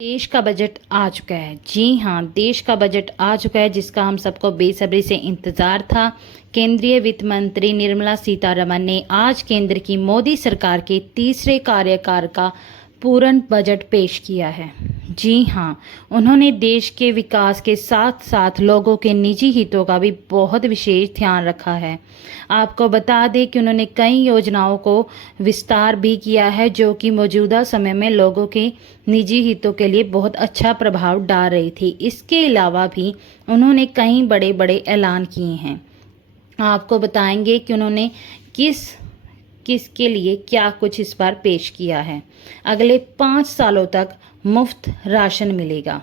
देश का बजट आ चुका है। जी हाँ, देश का बजट आ चुका है जिसका हम सबको बेसब्री से इंतज़ार था। केंद्रीय वित्त मंत्री निर्मला सीतारमण ने आज केंद्र की मोदी सरकार के तीसरे कार्यकाल का पूर्ण बजट पेश किया है। जी हाँ, उन्होंने देश के विकास के साथ साथ लोगों के निजी हितों का भी बहुत विशेष ध्यान रखा है। आपको बता दें कि उन्होंने कई योजनाओं को विस्तार भी किया है जो कि मौजूदा समय में लोगों के निजी हितों के लिए बहुत अच्छा प्रभाव डाल रही थी। इसके अलावा भी उन्होंने कई बड़े बड़े ऐलान किए हैं। आपको बताएंगे कि उन्होंने किसके लिए क्या कुछ इस बार पेश किया है। अगले 5 सालों तक मुफ्त राशन मिलेगा।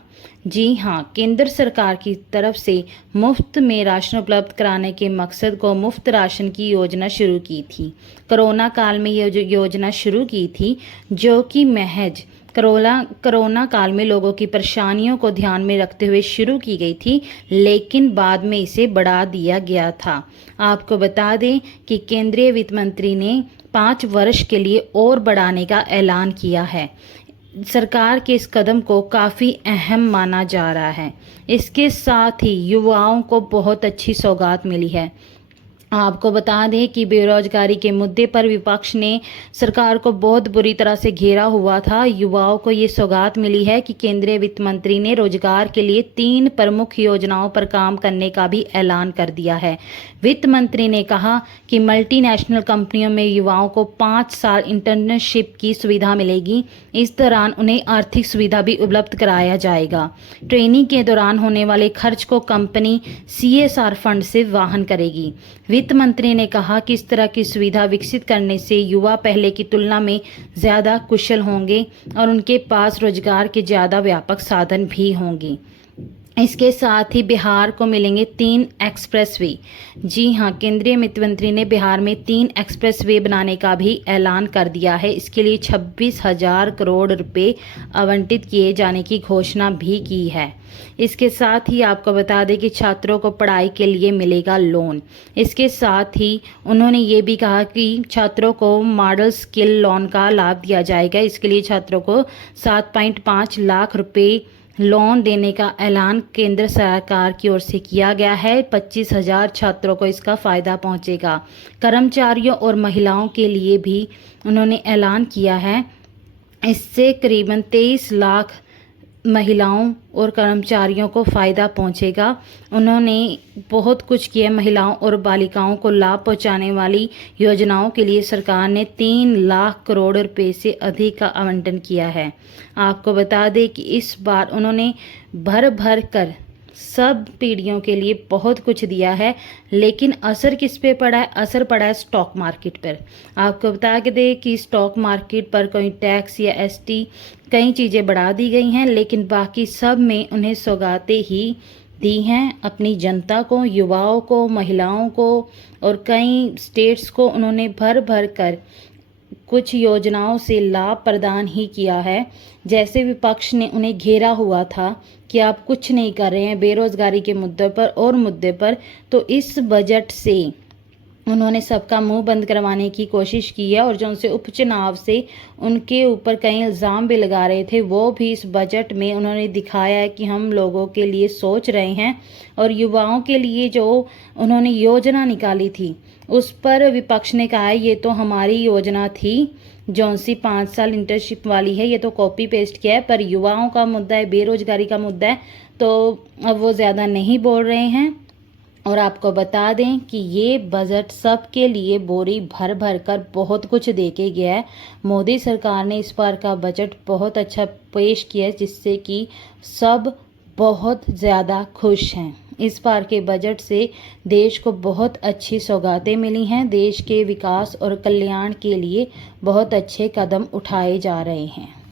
जी हाँ, केंद्र सरकार की तरफ से मुफ्त में राशन उपलब्ध कराने के मकसद को मुफ्त राशन की योजना शुरू की थी। कोरोना काल में ये जो योजना शुरू की थी जो कि महज कोरोना काल में लोगों की परेशानियों को ध्यान में रखते हुए शुरू की गई थी, लेकिन बाद में इसे बढ़ा दिया गया था। आपको बता दें कि केंद्रीय वित्त मंत्री ने 5 वर्ष के लिए और बढ़ाने का ऐलान किया है। सरकार के इस कदम को काफ़ी अहम माना जा रहा है। इसके साथ ही युवाओं को बहुत अच्छी सौगात मिली है। आपको बता दें कि बेरोजगारी के मुद्दे पर विपक्ष ने सरकार को बहुत बुरी तरह से घेरा हुआ था। युवाओं को ये सौगात मिली है कि केंद्रीय वित्त मंत्री ने रोजगार के लिए 3 प्रमुख योजनाओं पर काम करने का भी ऐलान कर दिया है। वित्त मंत्री ने कहा कि मल्टीनेशनल कंपनियों में युवाओं को 5 साल इंटर्नशिप की सुविधा मिलेगी। इस दौरान उन्हें आर्थिक सुविधा भी उपलब्ध कराया जाएगा। ट्रेनिंग के दौरान होने वाले खर्च को कंपनी CSR फंड से वहन करेगी। वित्त मंत्री ने कहा कि इस तरह की सुविधा विकसित करने से युवा पहले की तुलना में ज़्यादा कुशल होंगे और उनके पास रोजगार के ज़्यादा व्यापक साधन भी होंगे। इसके साथ ही बिहार को मिलेंगे 3 एक्सप्रेसवे। जी हाँ, केंद्रीय वित्त मंत्री ने बिहार में 3 एक्सप्रेसवे बनाने का भी ऐलान कर दिया है। इसके लिए 26,000 करोड़ रुपए आवंटित किए जाने की घोषणा भी की है। इसके साथ ही आपको बता दें कि छात्रों को पढ़ाई के लिए मिलेगा लोन। इसके साथ ही उन्होंने ये भी कहा कि छात्रों को मॉडल स्किल लोन का लाभ दिया जाएगा। इसके लिए छात्रों को 7.5 लाख रुपए लोन देने का ऐलान केंद्र सरकार की ओर से किया गया है। 25,000 छात्रों को इसका फ़ायदा पहुंचेगा। कर्मचारियों और महिलाओं के लिए भी उन्होंने ऐलान किया है। इससे करीबन 23 लाख महिलाओं और कर्मचारियों को फ़ायदा पहुंचेगा। उन्होंने बहुत कुछ किया। महिलाओं और बालिकाओं को लाभ पहुंचाने वाली योजनाओं के लिए सरकार ने 3 लाख करोड़ रुपए से अधिक का आवंटन किया है। आपको बता दें कि इस बार उन्होंने भर कर सब पीढ़ियों के लिए बहुत कुछ दिया है, लेकिन असर किस पे पड़ा है? असर पड़ा है स्टॉक मार्केट पर। आपको बता के दें कि स्टॉक मार्केट पर कोई टैक्स या ST कई चीज़ें बढ़ा दी गई हैं, लेकिन बाकी सब में उन्हें सौगातें ही दी हैं। अपनी जनता को, युवाओं को, महिलाओं को और कई स्टेट्स को उन्होंने भर कर कुछ योजनाओं से लाभ प्रदान ही किया है। जैसे विपक्ष ने उन्हें घेरा हुआ था कि आप कुछ नहीं कर रहे हैं बेरोजगारी के मुद्दे पर और मुद्दे पर, तो इस बजट से उन्होंने सबका मुंह बंद करवाने की कोशिश की है। और जो उनसे उपचुनाव से उनके ऊपर कई इल्ज़ाम भी लगा रहे थे, वो भी इस बजट में उन्होंने दिखाया है कि हम लोगों के लिए सोच रहे हैं। और युवाओं के लिए जो उन्होंने योजना निकाली थी उस पर विपक्ष ने कहा है ये तो हमारी योजना थी, जौन सी 5 साल इंटर्नशिप वाली है, ये तो कॉपी पेस्ट किया है। पर युवाओं का मुद्दा है, बेरोजगारी का मुद्दा है, तो अब वो ज़्यादा नहीं बोल रहे हैं। और आपको बता दें कि ये बजट सबके लिए बोरी भर कर बहुत कुछ दे के गया है। मोदी सरकार ने इस बार का बजट बहुत अच्छा पेश किया है, जिससे कि सब बहुत ज़्यादा खुश हैं। इस बार के बजट से देश को बहुत अच्छी सौगातें मिली हैं। देश के विकास और कल्याण के लिए बहुत अच्छे कदम उठाए जा रहे हैं।